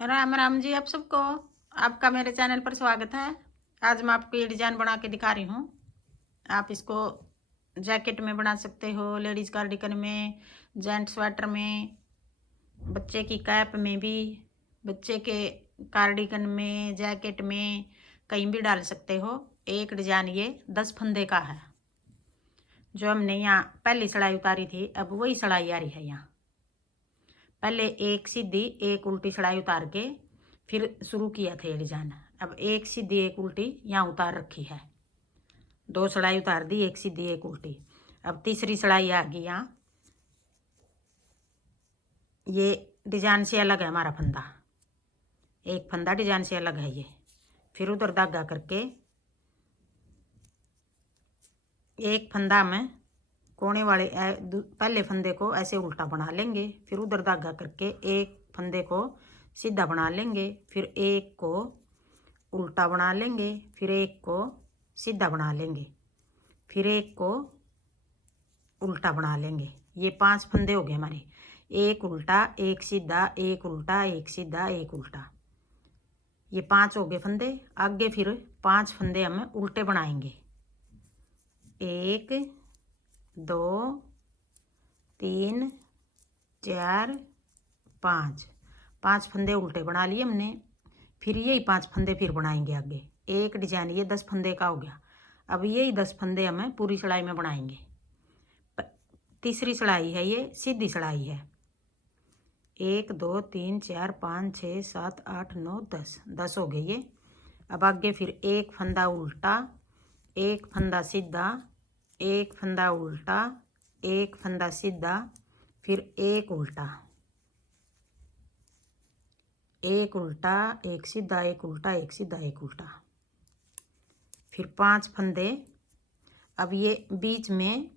राम राम जी आप सबको। आपका मेरे चैनल पर स्वागत है। आज मैं आपको ये डिजाइन बना के दिखा रही हूँ। आप इसको जैकेट में बना सकते हो, लेडीज कार्डिगन में, जेंट्स स्वेटर में, बच्चे की कैप में भी, बच्चे के कार्डिगन में, जैकेट में, कहीं भी डाल सकते हो। एक डिजाइन ये 10 फंदे का है। जो हमने यहाँ पहली सिलाई उतारी थी, अब वही सिलाई आ रही है। यहाँ पहले एक सीधी एक उल्टी सिलाई उतार के फिर शुरू किया था ये डिजाइन। अब एक सीधी एक उल्टी यहाँ उतार रखी है। 2 सिलाई उतार दी, एक सीधी एक उल्टी। अब तीसरी सिलाई आ गई यहाँ। ये डिजाइन से अलग है हमारा फंदा। एक फंदा डिजाइन से अलग है ये। फिर उधर धागा करके एक फंदा में कोने वाले पहले फंदे को ऐसे उल्टा बना लेंगे। फिर उधर धागा करके एक फंदे को सीधा बना लेंगे। फिर एक को उल्टा बना लेंगे। फिर एक को सीधा बना लेंगे। फिर एक को उल्टा बना लेंगे। ये 5 फंदे हो गए हमारे। एक उल्टा, एक सीधा, एक उल्टा, एक सीधा, एक उल्टा। ये 5 हो गए फंदे। आगे फिर 5 फंदे हम उल्टे बनाएंगे। 1 2 3 4 5। 5 फंदे उल्टे बना लिए हमने। फिर यही 5 फंदे फिर बनाएंगे आगे। एक डिजाइन ये 10 फंदे का हो गया। अब यही 10 फंदे हमें पूरी सिलाई में बनाएंगे। तीसरी सिलाई है, ये सीधी सिलाई है। 1 2 3 4 5 6 7 8 9 10। 10 हो गए ये। अब आगे फिर एक फंदा उल्टा, एक फंदा सीधा, एक फंदा उल्टा, एक फंदा सीधा, फिर एक उल्टा, एक उल्टा, एक सीधा, एक उल्टा, एक सीधा, एक उल्टा। फिर 5 फंदे। अब ये बीच में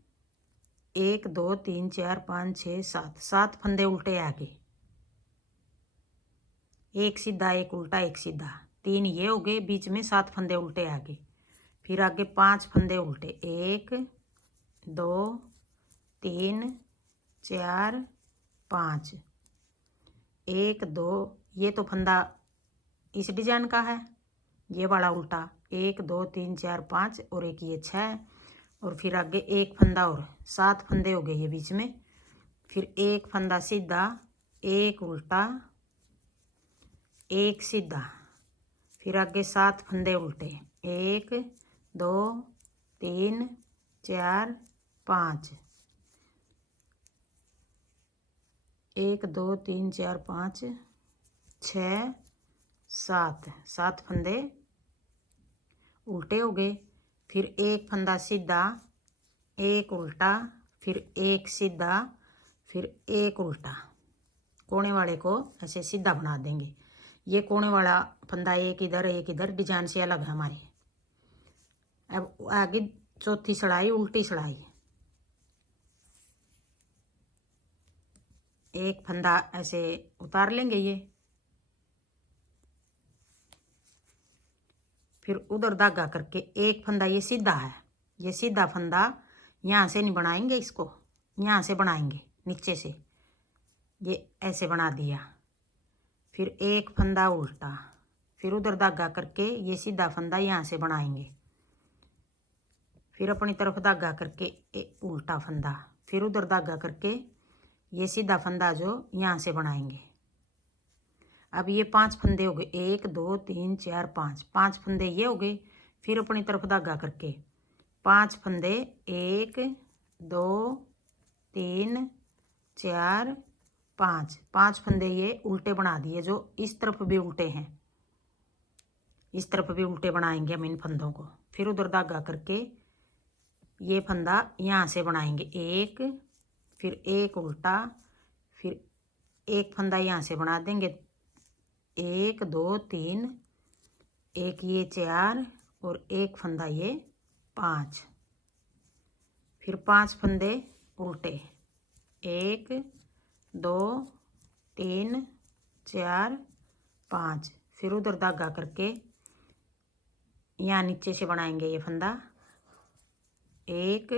1 2 3 4 5 6 7 7 फंदे उल्टे आगे। एक सीधा, एक उल्टा, एक सीधा, 3 ये हो गए। बीच में 7 फंदे उल्टे आगे। फिर आगे 5 फंदे उल्टे। 1 2 3 4 5। 1 2, ये तो फंदा इस डिजाइन का है, ये वाला उल्टा। 1 2 3 4 5 और एक ये 6। और फिर आगे एक फंदा और। 7 फंदे हो गए ये बीच में। फिर एक फंदा सीधा, एक उल्टा, एक सीधा, फिर आगे 7 फंदे उल्टे। 1 2 3 4 5। 1 2 3 4 5 6 7। 7 फंदे उल्टे हो गए। फिर एक फंदा सीधा, एक उल्टा, फिर एक सीधा, फिर एक उल्टा। कोने वाले को ऐसे सीधा बना देंगे। ये कोने वाला फंदा एक इधर डिजाइन से अलग है हमारे। अब आगे चौथी सिलाई उल्टी सिलाई। एक फंदा ऐसे उतार लेंगे ये। फिर उधर धागा करके एक फंदा ये सीधा है। ये सीधा फंदा यहाँ से नहीं बनाएंगे, इसको यहाँ से बनाएंगे नीचे से। ये ऐसे बना दिया। फिर एक फंदा उल्टा। फिर उधर धागा करके ये सीधा फंदा यहाँ से बनाएंगे। फिर अपनी तरफ धागा करके एक उल्टा फंदा। फिर उधर धागा करके ये सीधा फंदा जो यहाँ से बनाएंगे। अब ये 5 फंदे हो गए। 1 2 3 4 5। 5 फंदे ये हो गए। फिर अपनी तरफ धागा करके 5 फंदे। 1 2 3 4 5। 5 फंदे ये उल्टे बना दिए, जो इस तरफ भी उल्टे हैं। इस तरफ भी उल्टे बनाएंगे हम इन फंदों को। फिर उधर धागा करके ये फंदा यहाँ से बनाएंगे। एक, फिर एक उल्टा, फिर एक फंदा यहाँ से बना देंगे। 1 2 3, एक ये 4 और एक फंदा ये 5। फिर 5 फंदे उल्टे। 1 2 3 4 5। फिर उधर धागा करके यहाँ नीचे से बनाएंगे ये फंदा। 1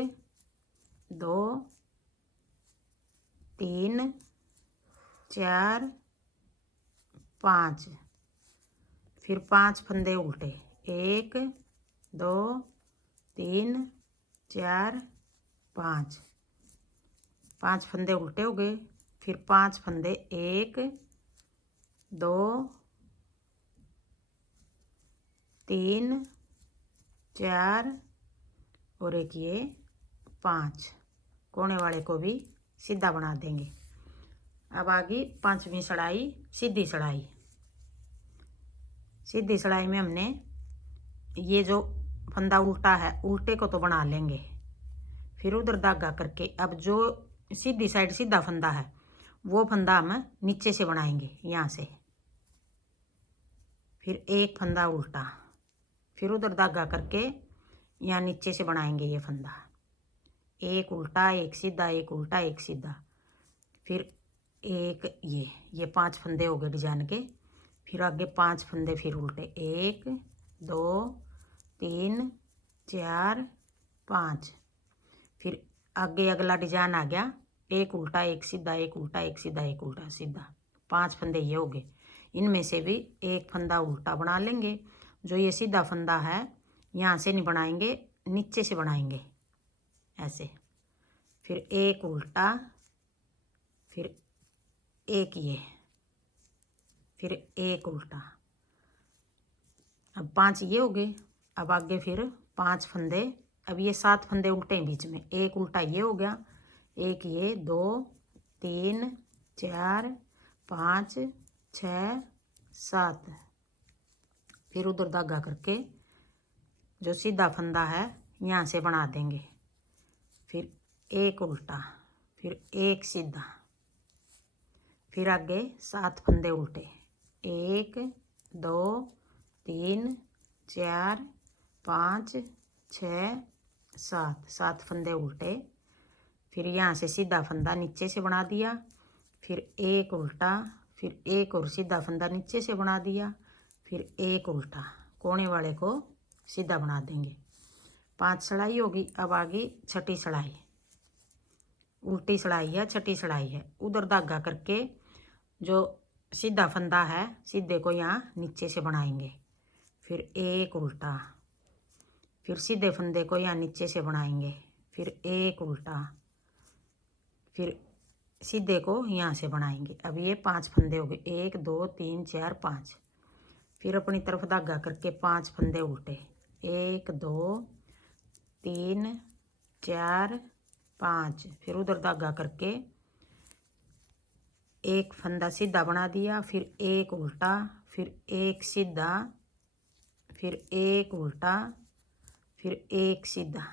2 3 4 5, फिर 5 फंदे उल्टे, 1 2 3 4 5, 5 फंदे उल्टे हो गए। फिर 5 फंदे, 1 2 3 4 और एक ये 5। कोने वाले को भी सीधा बना देंगे। अब आगे 5वीं सड़ाई, सीधी सड़ाई। सीधी सड़ाई में हमने ये जो फंदा उल्टा है, उल्टे को तो बना लेंगे, फिर उधर धागा करके अब जो सीधी साइड सीधा फंदा है वो फंदा हम नीचे से बनाएंगे, यहाँ से। फिर एक फंदा उल्टा, फिर उधर धागा करके यहाँ नीचे से बनाएंगे ये फंदा। एक उल्टा, एक सीधा, एक उल्टा, एक सीधा, फिर एक ये 5 फंदे हो गए डिजाइन के। फिर आगे 5 फंदे फिर उल्टे, 1 2 3 4 5। फिर आगे अगला डिजाइन आ गया, एक उल्टा, एक सीधा, एक उल्टा, एक सीधा, एक उल्टा सीधा। 5 फंदे ये हो गए। इनमें से भी एक फंदा उल्टा बना लेंगे। जो ये सीधा फंदा है यहाँ से नहीं बनाएंगे, नीचे से बनाएंगे ऐसे। फिर एक उल्टा, फिर एक ये, फिर एक उल्टा। अब 5 ये हो गए। अब आगे फिर 5 फंदे, अब ये 7 फंदे उल्टे हैं बीच में, एक उल्टा ये हो गया, एक ये, 2 3 4 5 6 7। फिर उधर धागा करके जो सीधा फंदा है यहाँ से बना देंगे। फिर एक उल्टा, फिर एक सीधा, फिर आगे 7 फंदे उल्टे, 1 2 3 4 5 6 7, 7 फंदे उल्टे। फिर यहाँ से सीधा फंदा नीचे से बना दिया, फिर एक उल्टा, फिर एक और सीधा फंदा नीचे से बना दिया, फिर एक उल्टा। कोने वाले को सीधा बना देंगे। 5 सड़ाई होगी। अब आगे छठी सड़ाई, उल्टी सड़ाई है, छठी सड़ाई है। उधर धागा करके जो सीधा फंदा है सीधे को यहाँ नीचे से बनाएंगे। फिर एक उल्टा, फिर सीधे फंदे को यहाँ नीचे से बनाएंगे, फिर एक उल्टा, फिर सीधे को यहाँ से बनाएंगे। अब ये 5 फंदे हो गए, 1 2 3 4 5। फिर अपनी तरफ धागा करके 5 फंदे उल्टे, 1 2 3 4 5। फिर उधर धागा करके एक फंदा सीधा बना दिया, फिर एक उल्टा, फिर एक सीधा, फिर एक उल्टा, फिर एक सीधा।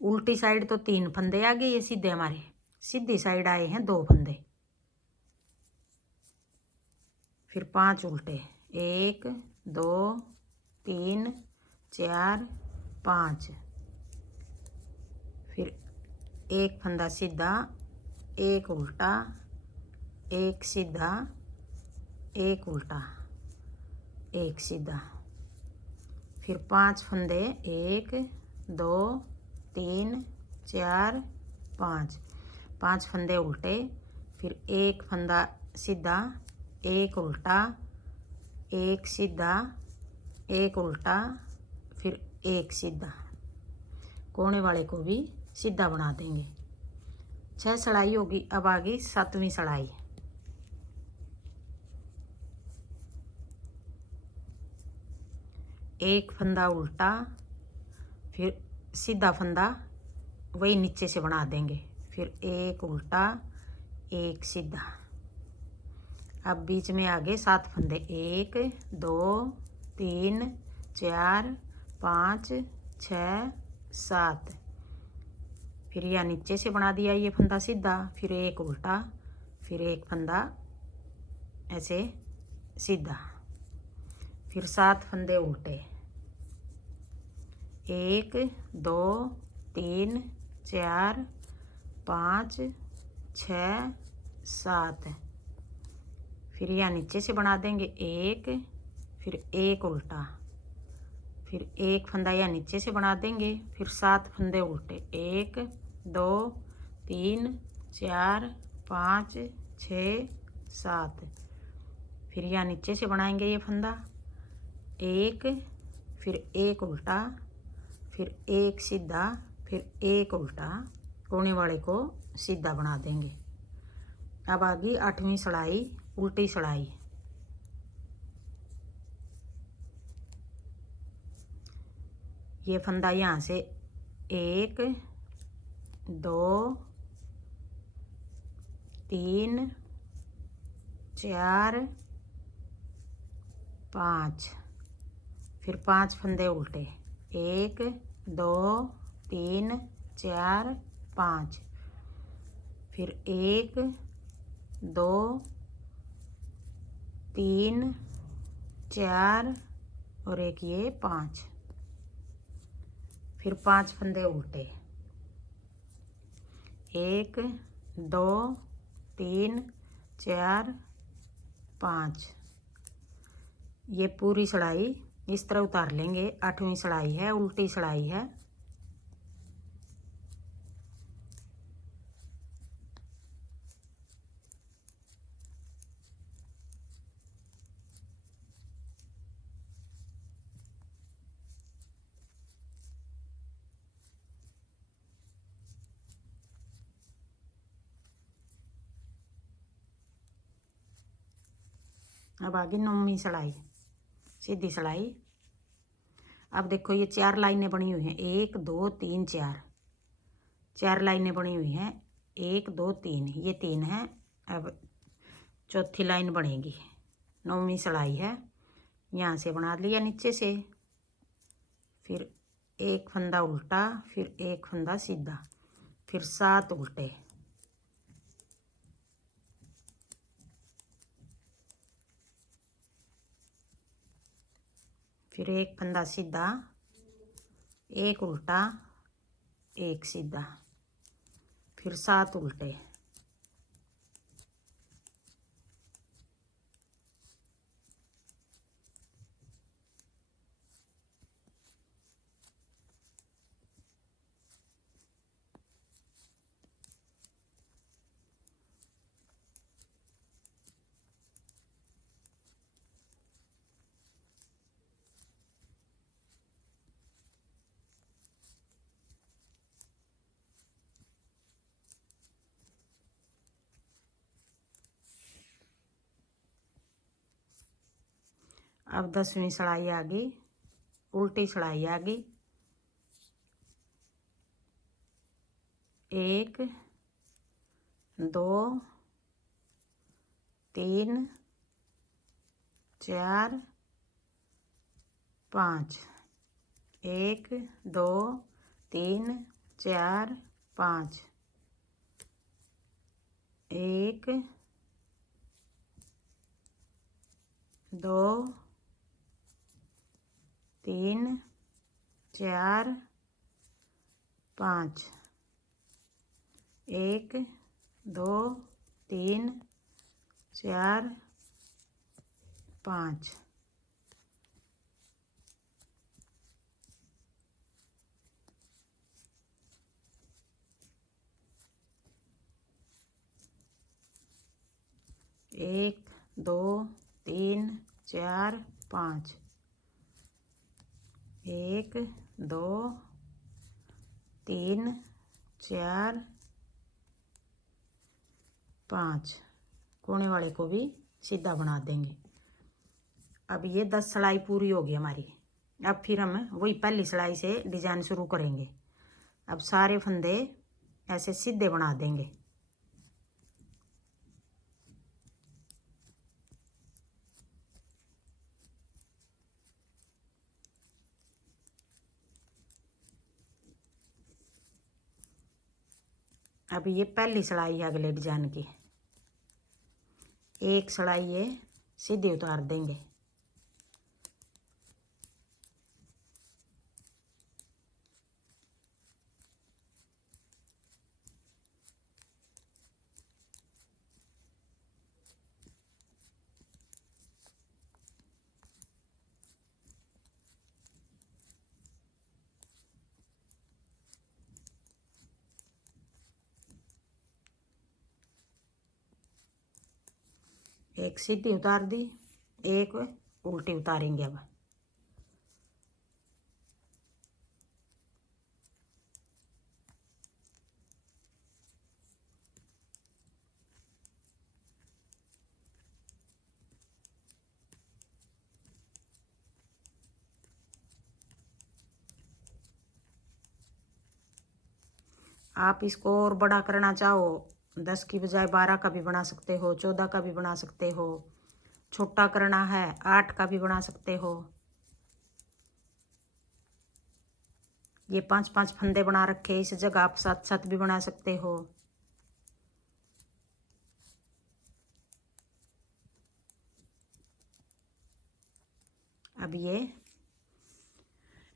उल्टी साइड तो 3 फंदे आ गए, ये सीधे हमारे। सीधी साइड आए हैं 2 फंदे। फिर 5 उल्टे, 1 2 3 4 5। फिर एक फंदा सीधा, एक उल्टा, एक सीधा, एक उल्टा, एक सीधा। फिर 5 फंदे, 1 2 3 4 5, 5 फंदे उल्टे। फिर एक फंदा सीधा, एक उल्टा, एक सीधा, एक उल्टा, फिर एक सीधा। कोने वाले को भी सीधा बना देंगे। 6 सड़ाई होगी। अब आगे 7वीं सड़ाई। एक फंदा उल्टा, फिर सीधा फंदा वही नीचे से बना देंगे, फिर एक उल्टा, एक सीधा। अब बीच में आगे 7 फंदे, 1 2 3 4 5 6 7। फिर यह नीचे से बना दिया ये फंदा सीधा, फिर एक उल्टा, फिर एक फंदा ऐसे सीधा, फिर 7 फंदे उल्टे, 1 2 3 4 5 6 7। फिर यह नीचे से बना देंगे, एक, फिर एक उल्टा, फिर एक फंदा या नीचे से बना देंगे, फिर 7 फंदे उल्टे, 1 2 3 4 5 6 7। फिर यहाँ नीचे से बनाएंगे ये फंदा, एक, फिर एक उल्टा, फिर एक सीधा, फिर एक उल्टा, कोने वाले को सीधा बना देंगे। अब आगे 8वीं सिलाई उल्टी सिलाई। ये फंदा यहाँ से 1 2 3 4 5, फिर 5 फंदे उल्टे, 1 2 3 4 5, फिर 1 2 3 4 और एक ये 5, फिर 5 फंदे उल्टे, 1 2 3 4 5। ये पूरी सिलाई इस तरह उतार लेंगे। 8वीं सिलाई है, उल्टी सिलाई है। अब आगे 9वीं सिलाई, सीधी सिलाई। अब देखो ये 4 लाइनें बनी हुई हैं, 1 2 3 4, 4 लाइनें बनी हुई हैं, 1 2 3, ये 3 है। अब चौथी लाइन बनेगी, 9वीं सिलाई है। यहाँ से बना लिया नीचे से, फिर एक फंदा उल्टा, फिर एक फंदा सीधा, फिर 7 उल्टे, फिर एक फंदा सीधा, एक उल्टा, एक सीधा, फिर 7 उल्टे, अब 10वीं सिलाई आ गई, उल्टी सिलाई आ गई। 1 2 3 4 5, 1 2 3 4 5, 1 2 3 4 5, 1 2 3 4 5। एक 2 3 4 5, 1 2 3 4 5, कोने वाले को भी सीधा बना देंगे। अब ये 10 सिलाई पूरी होगी हमारी। अब फिर हम वही पहली सिलाई से डिजाइन शुरू करेंगे। अब सारे फंदे ऐसे सीधे बना देंगे। अब ये पहली सिलाई है अगले डिजाइन की, एक सिलाई ये सीधे उतार देंगे। एक सीधी उतार दी, एक उल्टी उतारेंगे। अब आप इसको और बड़ा करना चाहो 10 की बजाय 12 का भी बना सकते हो, 14 का भी बना सकते हो। छोटा करना है 8 का भी बना सकते हो। ये 5-5 फंदे बना रखे, इस जगह आप 7-7 भी बना सकते हो। अब ये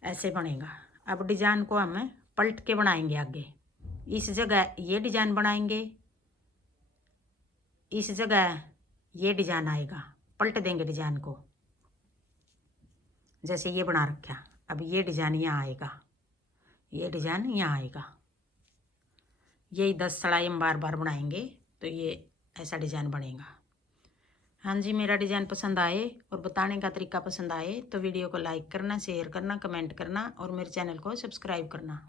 ऐसे बनेगा। अब डिजाइन को हम पलट के बनाएंगे आगे। इस जगह ये डिजाइन बनाएंगे, इस जगह ये डिजाइन आएगा, पलट देंगे डिजाइन को। जैसे ये बना रखा, अब ये डिजाइन यहाँ आएगा, ये डिजाइन यहाँ आएगा। यही 10 सड़ाई हम बार बार बनाएंगे तो ये ऐसा डिजाइन बनेगा। हाँ जी, मेरा डिजाइन पसंद आए और बताने का तरीका पसंद आए तो वीडियो को लाइक करना, शेयर करना, कमेंट करना और मेरे चैनल को सब्सक्राइब करना।